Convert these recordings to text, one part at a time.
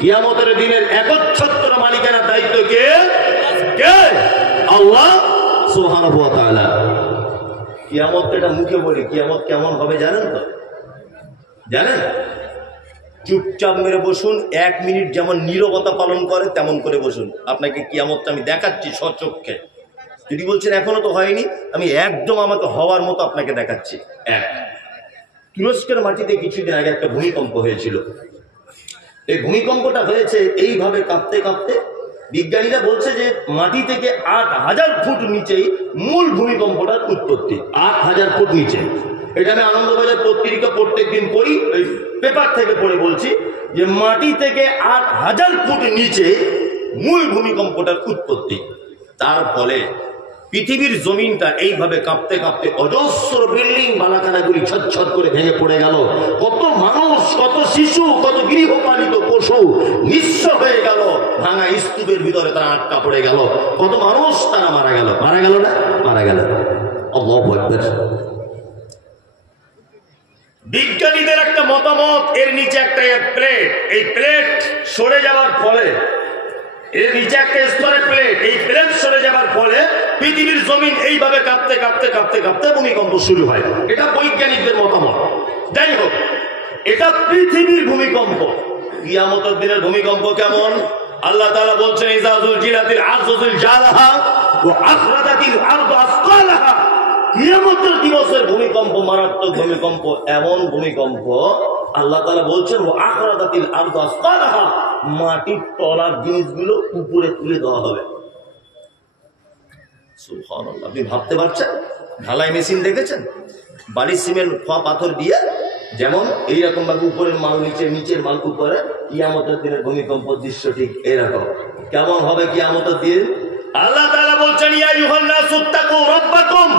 কিয়ামতের দিনের একচ্ছত্র মালিকানার দায়িত্ব কে? কে? আল্লাহ সুবহানাহু ওয়া তাআলা। কিয়ামত এটা মুখে বলি, কিয়ামত কেমন হবে জানেন তো? জানেন? চুপচাপ মেরে বসুন, 1 মিনিট যেমন নীরবতা পালন করে তেমন করে বসুন। আপনাকে কিয়ামতটা আমি দেখাচ্ছি স্বচক্ষে। যদি বলছেন এখনো তো হয়নি, আমি একদম আমাকে হওয়ার মতো আপনাকে দেখাচ্ছি। তুরস্কের মাটিতে কিছুদিন আগে একটা ভূমিকম্প হয়েছিল। এই ভূমিকম্পটা হয়েছে এইভাবে কাঁপতে কাঁপতে, বিজ্ঞানীরা বলছে যে মাটি থেকে 8000 ফুট নিচেই মূল ভূমিকম্পটার উৎপত্তি। 8000 ফুট নিচে। এটা আমি আনন্দবাজার পত্রিকা প্রত্যেকদিন পড়ি, ওই পেপার থেকে পড়ে বলছি যে মাটি থেকে 8000 ফুট নিচে মূল ভূমিকম্পটার উৎপত্তি। তার ফলে পৃথিবীর জমিনটা এইভাবে কাঁপতে কাঁপতে অজস্র বিল্ডিং বালাকানাগুলি ছটছট করে ভেঙে পড়ে গেল। কত মানুষ, কত শিশু, কত গৃহপালিত পশু নিঃস্ব হয়ে গেল। ভাঙা স্তূপের ভিতরে তারা আটকা পড়ে গেল। কত মানুষ তারা মারা গেল। মারা গেল না? মারা গেল। আল্লাহু আকবার। বিজ্ঞানীদের একটা মতামত, এর নিচে একটা প্লেট, এই প্লেট সরে যাওয়ার ফলে, এর নিচে একটা স্তরের প্লেট, এই প্লেট সরে যাওয়ার ফলে পৃথিবীর জমিন এইভাবে কাঁপতে কাঁপতে কাঁপতে কাঁপতে ভূমিকম্প শুরু হয়। এটা বৈজ্ঞানিকদের মতামত। যাই হোক, এটা পৃথিবীর ভূমিকম্প। কিয়ামতের দিনের ভূমিকম্প কেমন? আল্লাহ তাআলা বলছেন, ইযা যুলজিলাতিল আরযু যুলজালাহা ওয়া আখরাজাতিল আরযু আসকালাহা। কিয়ামতের দিবসের ভূমিকম্প মারাত্মক ভূমিকম্প, এমন ভূমিকম্প আল্লাহ তাআলা বলছেন ওয়া আখরাজাতিল আরযু আসকালাহা, মাটির তলার জিনিসগুলো উপরে তুলে দেওয়া হবে। সুবহানাল্লাহ। আপনি ভাবতে পারছেন? ঢালাই মেশিন দেখেছেন? বালি সিমেন্ট খোয়া পাথর দিয়ে যেমন এইরকম ভাবে উপরের মাল নিচে, নিচের মাল উপরে। কিয়ামতের দিনের ভূমিকম্প দৃশ্য ঠিক এরকম। কেমন হবে কিয়ামতের দিন? আল্লাহ তাআলা বলছেন, ইয়া আইয়ুহান নাসু তাকু রাব্বাকুম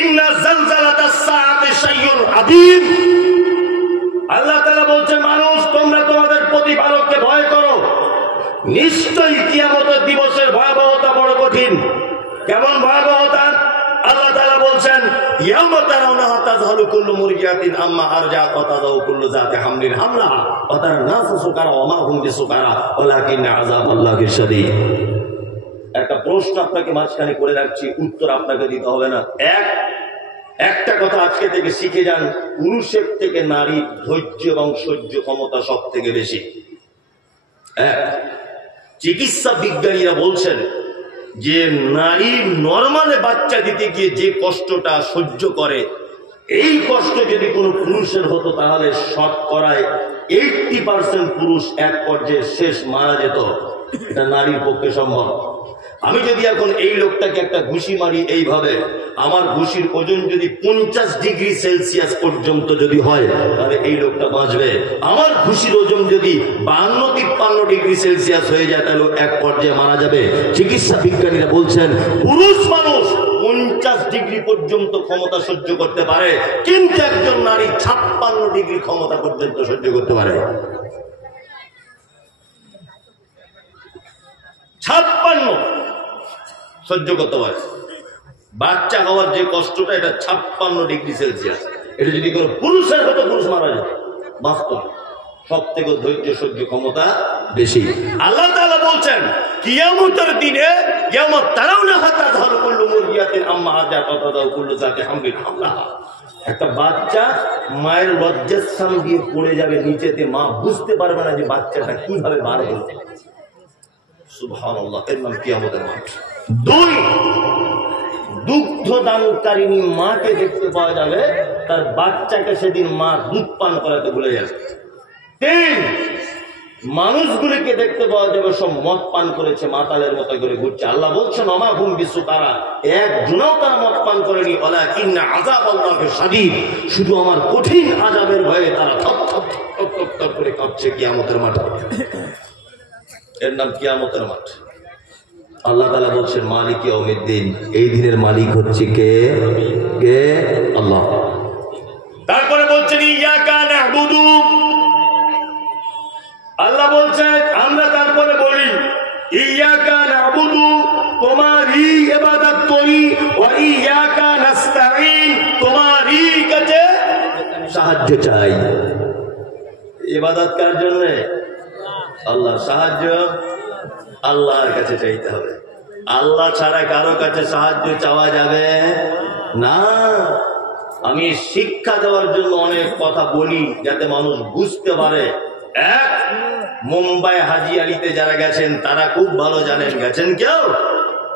ইন্না যালজালাতাস সাআতি শাইউন আযীম। আল্লাহ তাআলা বলছেন, মানুষ তোমরা তোমাদের প্রতিপালককে ভয় করো, নিশ্চয়ই কিয়ামতের দিবসের ভয়াবহতা বড় কঠিন। কেমন ভয়াবহতা? আল্লাহ তাআলা বলছেন, ইয়াওমা তারাউনাহা তাযহালু কুল্লু মুরজিআতিন আম্মা আরজাআত ওয়া তাযাউ কুল্লু যাতি হামলিন হামলাহা ওয়া তারান নাসা সুকারা ওয়া মা হুম বিসুকারা ওয়ালাকিন্না আযাবাল্লাহি শাদীদ। একটা প্রশ্ন আপনাকে মাঝখানে করে রাখছি, উত্তর আপনাকে দিতে হবে না। একটা কথা আজকে থেকে শিখে যান, পুরুষের থেকে নারীর ধৈর্য এবং সহ্য ক্ষমতা সব থেকে বেশি। চিকিৎসা বিজ্ঞানীরা বলছেন যে নারী নরমালে বাচ্চা দিতে গিয়ে যে কষ্টটা সহ্য করে, এই কষ্ট যদি কোনো পুরুষের হতো তাহলে শতকরায় 80% পুরুষ এক পর্যায়ে শেষ মারা যেত। এটা নারীর পক্ষে সম্ভব। আমি যদি এখন এই লোকটাকে একটা ঘুষি মারি এইভাবে, আমার ঘুষির ওজন যদি 50 ডিগ্রি সেলসিয়াস পর্যন্ত যদি হয় তাহলে এই লোকটা বাঁচবে। আমার ঘুষির ওজন যদি 52-53 ডিগ্রি সেলসিয়াস হয়ে যায় তাহলে এক পর্যায়ে মারা যাবে। চিকিৎসা বিজ্ঞানীরা বলছেন পুরুষ মানুষ 50 ডিগ্রি পর্যন্ত ক্ষমতা সহ্য করতে পারে, কিন্তু একজন নারী 56 ডিগ্রি ক্ষমতা পর্যন্ত সহ্য করতে পারে। 56 সহ্য করতে পারে। বাচ্চা হওয়ার যে কষ্টটা, এটা 56 ডিগ্রি সেলসিয়াস। এটা যদি কোনো পুরুষের হতো পুরুষ মারা যেত। বাস্তব সব থেকে ধৈর্য সহ্য ক্ষমতা বেশি। আল্লাহ তাআলা বলছেন কিয়ামতের দিনে ইয়াউমা তারাউনাহা তাযহালু কুল্লু মুরজিআতিন আম্মা আরজাআত ওয়া তাযাউ কুল্লু যাতি হামলিন হামলাহা। একটা বাচ্চা মায়ের লজ্জাস্থান দিয়ে পড়ে যাবে নিচেতে, মা বুঝতে পারবে না যে বাচ্চাটা কিভাবে বার হলো। সুবহানাল্লাহ। এর নাম কিয়ামতের মাঠ। 2, দুগ্ধ দানকারিনী মাকে দেখতে পাওয়া যাবে, তার বাচ্চাকে সেদিন মা দুধ পান করাতে ভুলে যাবে। 3, মানুষগুলিকে দেখতে পাওয়া যাবে সব মদ পান করেছে, মাতালের মতো করে ঘুরছে। আল্লাহ বলছেন ওমা হুম বিসুকারা, একজনও তারা মদ পান করেনি, ওয়ালাকিন্না আযাবাল্লাহি শাদীদ, শুধু আমার কঠিন আযাবের ভয়ে তারা থপ থপ থপ থপ থপ করে কাঁপছে কিয়ামতের মাঠে। এর নাম কিয়ামতের মাঠ। আল্লাহ তাআলা বলছেন মালিক ইয়াউমিদ্দিন, এই দিনের মালিক হচ্ছে কে? কে? আল্লাহ। তারপরে বলছেন ইয়াকা না'বুদু, আল্লাহ বলছেন আমরা তারপরে বলি ইয়াকা না'বুদু, তোমারই ইবাদত করি, ওয়া ইয়াকা নাস্তাঈন, তোমারই কাছে সাহায্য চাই। ইবাদত কার জন্য? আল্লাহর সাহায্য আল্লাহর কাছে চাইতে হবে। আল্লাহ ছাড়া কারো কাছে সাহায্য চাওয়া যাবে না। আমি শিক্ষা দেওয়ার জন্য অনেক কথা বলি যাতে মানুষ বুঝতে পারে। এক, মুম্বাই হাজি আলিতে যারা গেছেন তারা খুব ভালো জানেন। গেছেন কেউ?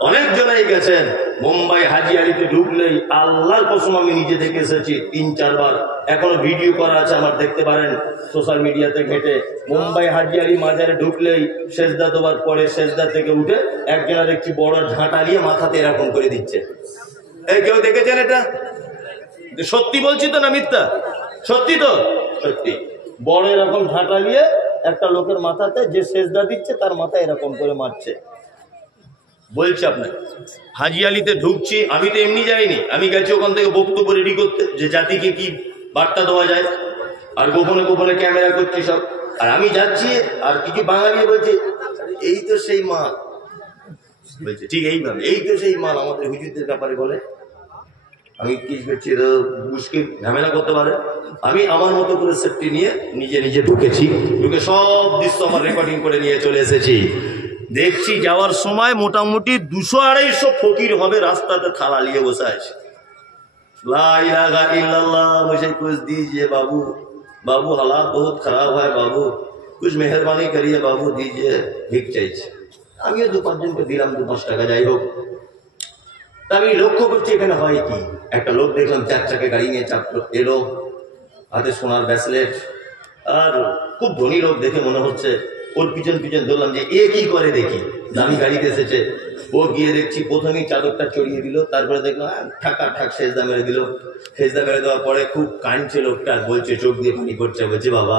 অনেক জনাই গেছেন। মুম্বাই হাজি আলিতে ঢুকলেই আল্লাহর কসম আমি নিজে দেখে এসেছি 3-4 বার, এখনো ভিডিও করা আছে আমার, দেখতে পারেন সোশ্যাল মিডিয়াতে ঘেটে। মুম্বাই হাজি আলি মাজারে ঢুকলেই সেজদা দেওয়ার পরে সেজদা থেকে উঠে একজনা দেখছি বড় ঝাঁটা নিয়ে মাথাতে এরকম করে দিচ্ছে। এই কেউ দেখেছেন এটা? সত্যি বলছি তো না মিথ্যা? সত্যি তো? সত্যি। বড় এরকম ঝাঁটা নিয়ে একটা লোকের মাথাতে যে সেজদা দিচ্ছে তার মাথা এরকম করে মারছে। বলছি আপনাকে, হাজি আলিতে ঢুকছি, আমি তো এমনি যাইনি, আমি গেছি ওখান থেকে বক্তব্য রেডি করতে যে জাতিকে কি বার্তা দেওয়া যায়, আর গোপনে গোপনে ক্যামেরা করছি সব। আর আমি যাচ্ছি আর কিছু বাঙালি বলছে এই তো সেই মাল, বলছে ঠিক এইভাবে, এই তো সেই মাল আমাদের হুজুরদের ব্যাপারে বলে। আমি কি করছি, বুঝকে ঝামেলা করতে পারে। আমি আমার মতো করে সেফটি নিয়ে নিজে নিজে ঢুকেছি, ঢুকে সব দৃশ্য আমার রেকর্ডিং করে নিয়ে চলে এসেছি। দেখছি যাওয়ার সময় মোটামুটি 200-250 ফকির হবে রাস্তাতে থালা নিয়ে বসে আছে। লা ইলাহা ইল্লাল্লাহ, मुझे कुछ दीजिए बाबू, बाबू हालात बहुत खराब है बाबू, कुछ मेहरबानी करिए बाबू, दीजिए, ভিক চাইছে। আমিও 2-5 জনকে দিলাম 2-5 টাকা, যাই হোক। তা আমি লক্ষ্য করছি এখানে হয় কি, একটা লোক দেখলাম 4 চাকা গাড়ি নিয়ে এলো, হাতে সোনার ব্রেসলেট, আর খুব ধনী লোক দেখে মনে হচ্ছে। ওর পিছন পিছন ধরলাম যে এ কি করে দেখি, দামি গাড়িতে এসেছে। ও গিয়ে দেখছি প্রথমেই চাদরটা চড়িয়ে দিল, তারপরে দেখলাম ঠাকা ঠাক সেজদা মেরে দিল। সেজদা মেরে দেওয়ার পরে খুব কাঁদছে লোকটা, বলছে, চোখ দিয়ে পানি পড়ছে, বলছে বাবা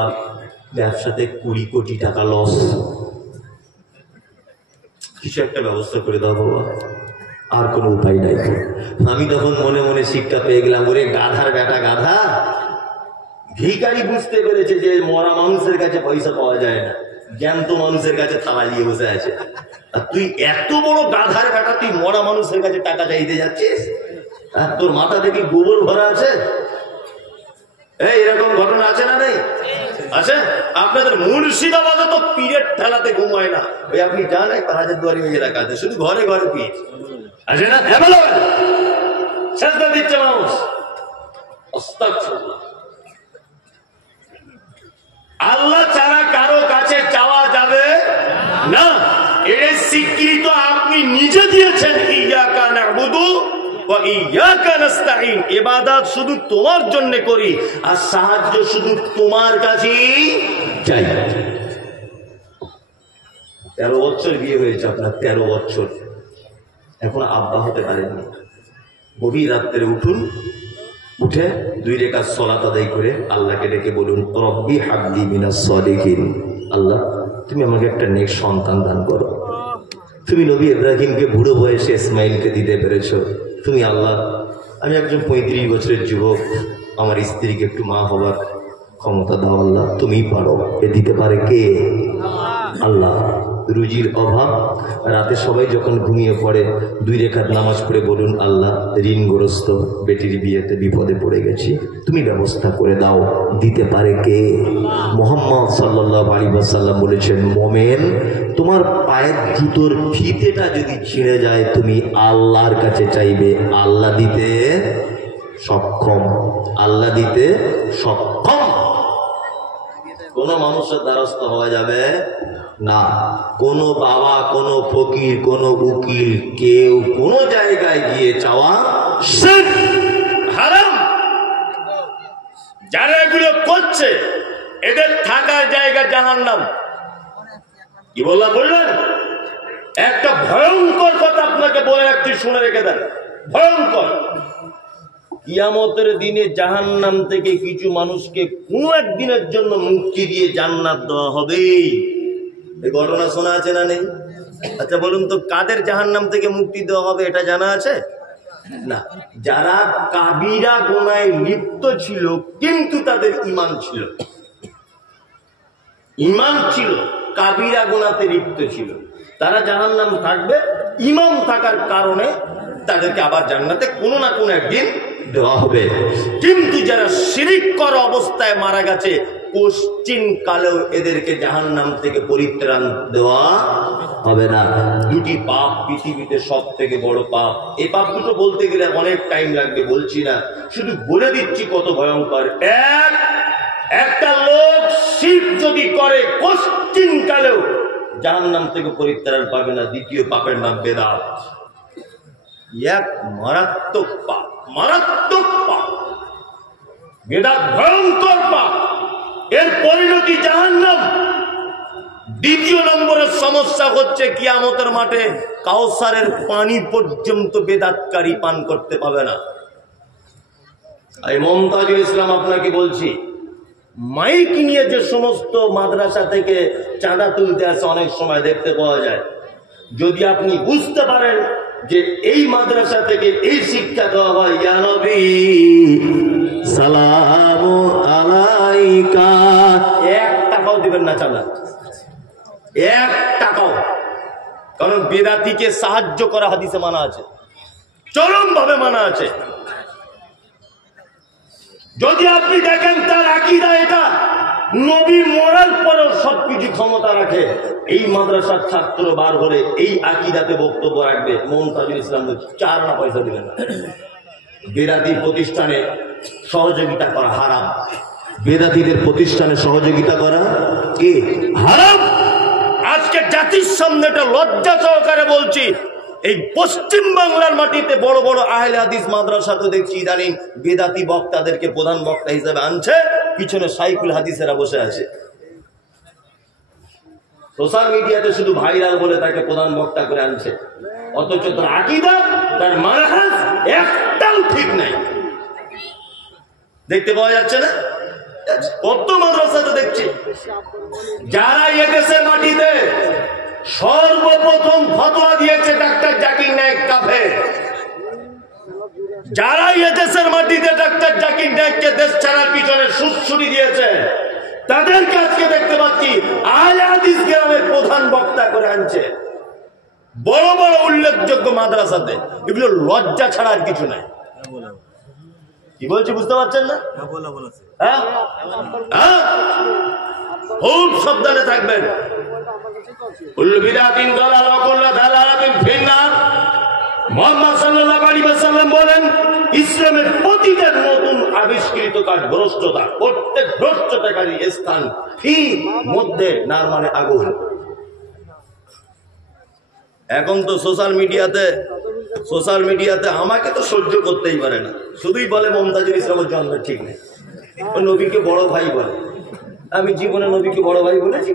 ব্যবসাতে 20 কোটি টাকা লস, কিছু একটা ব্যবস্থা করে দাও বাবা, আর কোনো উপায় নাই। আমি তখন মনে মনে শিক্ষা পেয়ে গেলাম, ওরে গাধার বেটা গাধা, ভিখারি বুঝতে পেরেছে যে মরা মানুষের কাছে পয়সা পাওয়া যায় না, জ্ঞান্ত মানুষের কাছে থালা নিয়ে বসে আছে। আর তুই এত বড় গাধার বেটা, তুই মরা মানুষের কাছে টাকা চাইতে যাচ্ছিস, আর তোর মাথা থেকে গোবর ভরা আছে। এই এরকম ঘটনা আছে না? নেই? আছে। আপনাদের মুর্শিদাবাদে তো পীরের ঠেলাতে ঘুমায় না। ওই আপনি যান একটা হাজারদুয়ারি ওই এলাকাতে, শুধু ঘরে ঘরে পীর আছে না, সেজদা দিচ্ছে মানুষ। আস্তাগফিরুল্লাহ। আল্লাহ ছাড়া কারো কাছে চাওয়া যাবে না, এর স্বীকৃত আপনি নিজে দিয়েছেন। ইয়াকা না'বুদু ওয়া ইয়াকা নাস্তাঈন, ইবাদত শুধু তোমার জন্য করি আর সাহায্য শুধু তোমার কাছেই চাই। 13 বছর বিয়ে হয়েছে আপনার, 13 বছর, এখন আব্বা হতে পারেননি। গভীর রাত্রে উঠুন, উঠে 2 রাকাত সালাত আদায় করে আল্লাহকে ডেকে বলুন, রব্বি হাবলি মিনাস সালিহিন, আল্লাহ তুমি আমাকে একটা নেক সন্তান দান করো। তুমি নবী ইব্রাহিমকে বুড়ো বয়সে ইসমাইলকে দিতে পেরেছো, তুমি আল্লাহ আমি একজন 35 বছরের যুবক, আমার স্ত্রীকে একটু মা হবার ক্ষমতা দাও আল্লাহ, তুমিই পারো। এ দিতে পারে কে? আল্লাহ। রুজির অভাব, রাতে সবাই যখন ঘুমিয়ে পড়ে 2 রাকাত নামাজ পড়ে বলুন, আল্লাহ ঋণগ্রস্ত বেটির বিয়েতে বিপদে পড়ে গেছি, তুমি ব্যবস্থা করে দাও। দিতে পারে কে? মুহাম্মদ সাল্লাল্লাহু আলাইহি ওয়াসাল্লাম বলেছেন, মোমেন তোমার পায়ের জুতোর ফিতেটা যদি ছিঁড়ে যায় তুমি আল্লাহর কাছে চাইবে, আল্লাহ দিতে সক্ষম, আল্লাহ দিতে সক্ষম। কোন মানুষের দ্বারস্থ হওয়া যাবে না। কোন বাবা, কোন ফকির, কোন উকিল, কেউ কোন জায়গায় গিয়ে চাওয়া শিরক, হারাম। যারা এগুলো করছে এদের থাকার জায়গা জাহান্নাম। কি বললেন? একটা ভয়ঙ্কর কথা আপনাকে বলে রাখছি, শুনে রেখে দেন, ভয়ঙ্কর। কিয়ামতের দিনে জাহান্নাম থেকে কিছু মানুষকে কোনো একদিনের জন্য মুক্তি দিয়ে জান্নাত দেওয়া হবে। এই ঘটনা শোনা আছে না নেই? আচ্ছা বলুন তো, কাদের জাহান্নাম থেকে মুক্তি দেওয়া হবে এটা জানা আছে? না। যারা কাবিরা গুনাহে লিপ্ত ছিল কিন্তু তাদের ঈমান ছিল, ঈমান ছিল, কাবিরা গুনাহতে লিপ্ত ছিল, তারা জাহান্নাম থাকবে। ঈমান থাকার কারণে তাদেরকে আবার জান্নাতে কোনো না কোনো একদিন দেওয়া হবে। কিন্তু যারা শিরিক করা অবস্থায় মারা গেছে কোশ্চিন কালেও এদেরকে জাহান্নাম থেকে পরিত্রাণ দেওয়া হবে না। দুটি পাপ পৃথিবীতে সব থেকে বড় পাপ। এই পাপ দুটো বলতে গেলে অনেক টাইম লাগবে, বলছি না, শুধু বলে দিচ্ছি কত ভয়ঙ্কর। একটা লোক শিরক যদি করে কোশ্চিন কালেও জাহান্নাম থেকে পরিত্রাণ পাবে না। দ্বিতীয় পাপের নাম বেদাত। এক মারাত্মক পাপ, মারাত্মক পাপ। বেদাত ভয়ঙ্কর পাপ, এর পরিণতি জাহান্নাম। দ্বিতীয় নম্বরের সমস্যা হচ্ছে কিয়ামতের মাঠে কাউসারের পানি পর্যন্ত বেদাতকারী পান করতে পাবে না। এই মমতাজুল ইসলাম আপনাকে বলছি, মাইক নিয়ে যে সমস্ত মাদ্রাসা থেকে চাঁদা তুলতে আসে অনেক সময় দেখতে পাওয়া যায়। যদি আপনি বুঝতে পারেন যে এই মাদ্রাসা থেকে এই শিক্ষা দেওয়া হয়, ইয়া নবী সালামু আলাইকা, 1 টাকাও দিবেন না চাঁদা, 1 টাকাও। কারণ বেদাতিকে সাহায্য করা হাদিসে মানা আছে, চরম ভাবে মানা আছে। যদি আপনি দেখেন তার আকীদা এটা, নবী মরার পরেও সবকিছু ক্ষমতা রাখে, এই মাদ্রাসার ছাত্র বার হলে এই আকীদাতে বক্তব্য রাখবে, মমতাজুল ইসলাম 4 আনা পয়সা দিবেন না। বেদাতি প্রতিষ্ঠানে সহযোগিতা করা হারাম। বেদাতিদের প্রতিষ্ঠানে সহযোগিতা করা কি হারাম। আজকে জাতির সামনে এটা লজ্জা সহকারে বলছি, এই পশ্চিম বাংলার মাটিতে বড় বড় আহলে হাদিস মাদ্রাসা তো দেখছি ইদানিং বেদাতি বক্তাদেরকে প্রধান বক্তা হিসেবে আনছে, পিছনে সাইকুল হাদিসেরা বসে আছে। সোশ্যাল মিডিয়াতে শুধু ভাইরাল বলে তাকে প্রধান বক্তা করে আনছে, অথচ তার আকীদা, তার মানহাজ একটাও ঠিক নাই। দেখতে পাওয়া যাচ্ছে না? কত মাদ্রাসাতে দেখছি। যারা এদেশের মাটিতে সর্বপ্রথম ফতোয়া দিয়েছে ডাক্তার জাকির নায়েক কাফের, যারা এদেশের মাটিতে ডাক্তার জাকির নায়েককে দেশ ছাড়ার পিছনে সুৎসুটি দিয়েছে, তাদেরকে আজকে দেখতে পাচ্ছি আহলে হাদিস গ্রামের প্রধান বক্তা করে আনছে বড় বড় উল্লেখযোগ্য মাদ্রাসাতে। এগুলো লজ্জা ছাড়া আর কিছু নাই। কি বলছি বুঝতে পারছেন না? খুব সাবধানে থাকবেন। মুহাম্মদ সাল্লাল্লাহু আলাইহি ওয়াসাল্লাম বলেন, ইসলামের প্রতিটা নতুন আবিষ্কৃত কাজ ভ্রষ্টতা। প্রত্যেক ভ্রষ্টতাকারী স্থান মধ্যে না মানে আগুন। এখন তো সোশ্যাল মিডিয়াতে আমাকে তো সহ্য করতেই পারে না, শুধুই বলে মমতাজুল ইসলামের জন্ম ঠিক নেই, নবীকে বড় ভাই বলে। আমি জীবনে নবীকে বড় ভাই বলেছি?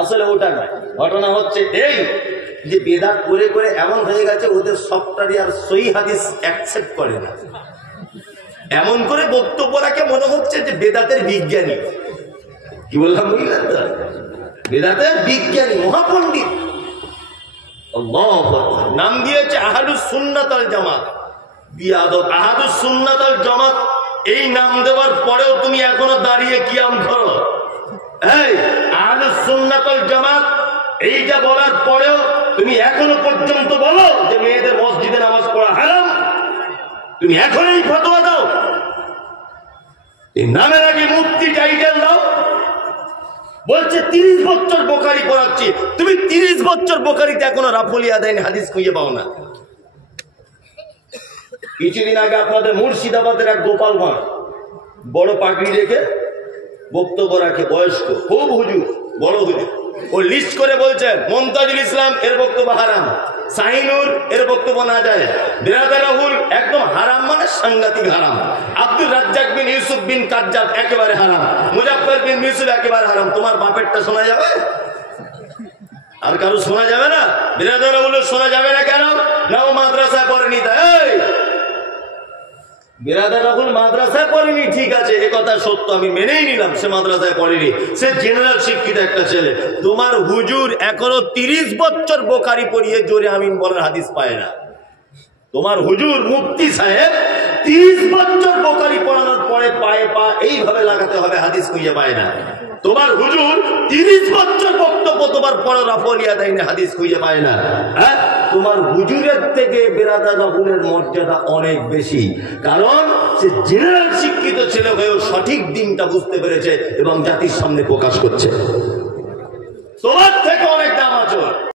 আসলে ওটা নয়। ঘটনা হচ্ছে এই যে বেদাত করে করে এমন হয়ে গেছে ওদের সবটারই আর সহিহ হাদিস অ্যাকসেপ্ট করে না। এমন করে বক্তব্য রাখে মনে হচ্ছে যে বেদাতের বিজ্ঞানী। কি বললাম বুঝলেন তো? বেদাতের বিজ্ঞানী, মহাপণ্ডিত। নাম দিয়েছে আহলুস সুন্নাত ওয়াল জামাত। বিয়াদব, আহলুস সুন্নাত ওয়াল জামাত এই নাম দেওয়ার পরেও তুমি এখনো দাঁড়িয়ে কিয়াম করো। এই আহলুস সুন্নাত ওয়াল জামাত এইটা বলার পরেও তুমি এখনো পর্যন্ত বলো যে মেয়েদের মসজিদে নামাজ পড়া হারাম। তুমি এখন এই ফতোয়া দাও, এই নামের আগে মুফতি টাইটেল দাও। বলছে 30 বছর বোখারি পড়াচ্ছি। তুমি 30 বছর বোখারিতে এখনো রাফলিয়া দেন হাদিস খুঁজে পাও না। কিছুদিন আগে আপনাদের মুর্শিদাবাদের এক গোপালগঞ্জ বড় পাগড়ি রেখে বক্তব্য রাখে, বয়স্ক, খুব হুজুর, বড় হুজুর। ও লিস্ট করে বলছে মমতাজুল ইসলাম এর বক্তব্য হারাম, শাহিনুর এর বক্তব্য না যায়, বিরাদার রাহুল একদম হারাম মানে সাংঘাতিক হারাম, আব্দুল রাজ্জাক বিন ইউসুফ বিন কাজ্জাব একেবারে হারাম, মুজাফফর বিন ইউসুফ একেবারে হারাম। তোমার বাপেরটা শোনা যাবে? আর কারো শোনা যাবে না? বিরাদার রাহুলের শোনা যাবে না কেন? না ও মাদ্রাসায় পড়েনি। তাই বিরাদার রাহুল মাদ্রাসায় পড়েনি, ঠিক আছে, এ কথা সত্য, আমি মেনেই নিলাম সে মাদ্রাসায় পড়েনি, সে জেনারেল শিক্ষিত একটা ছেলে। তোমার হুজুর এখনো 30 বছর বোখারি পড়িয়ে জোরে আমিন বলার হাদিস পায় না। তোমার হুজুর মুফতি সাহেব 30 বছর বোখারি পড়ানোর পরে পায়ে পা এইভাবে লাগাতে হবে হাদিস খুঁজে পায় না। তোমার হুজুর 30 বছর বক্তব্য তোমার পড়া রাফলিয়া দেয়নি হাদিস খুঁজে পায় না। হ্যাঁ, তোমার হুজুরের থেকে বেরাদা বাবুলের মর্যাদা অনেক বেশি, কারণ সে জেনারেল শিক্ষিত ছেলে হয়েও সঠিক দিনটা বুঝতে পেরেছে এবং জাতির সামনে প্রকাশ করছে। তোমার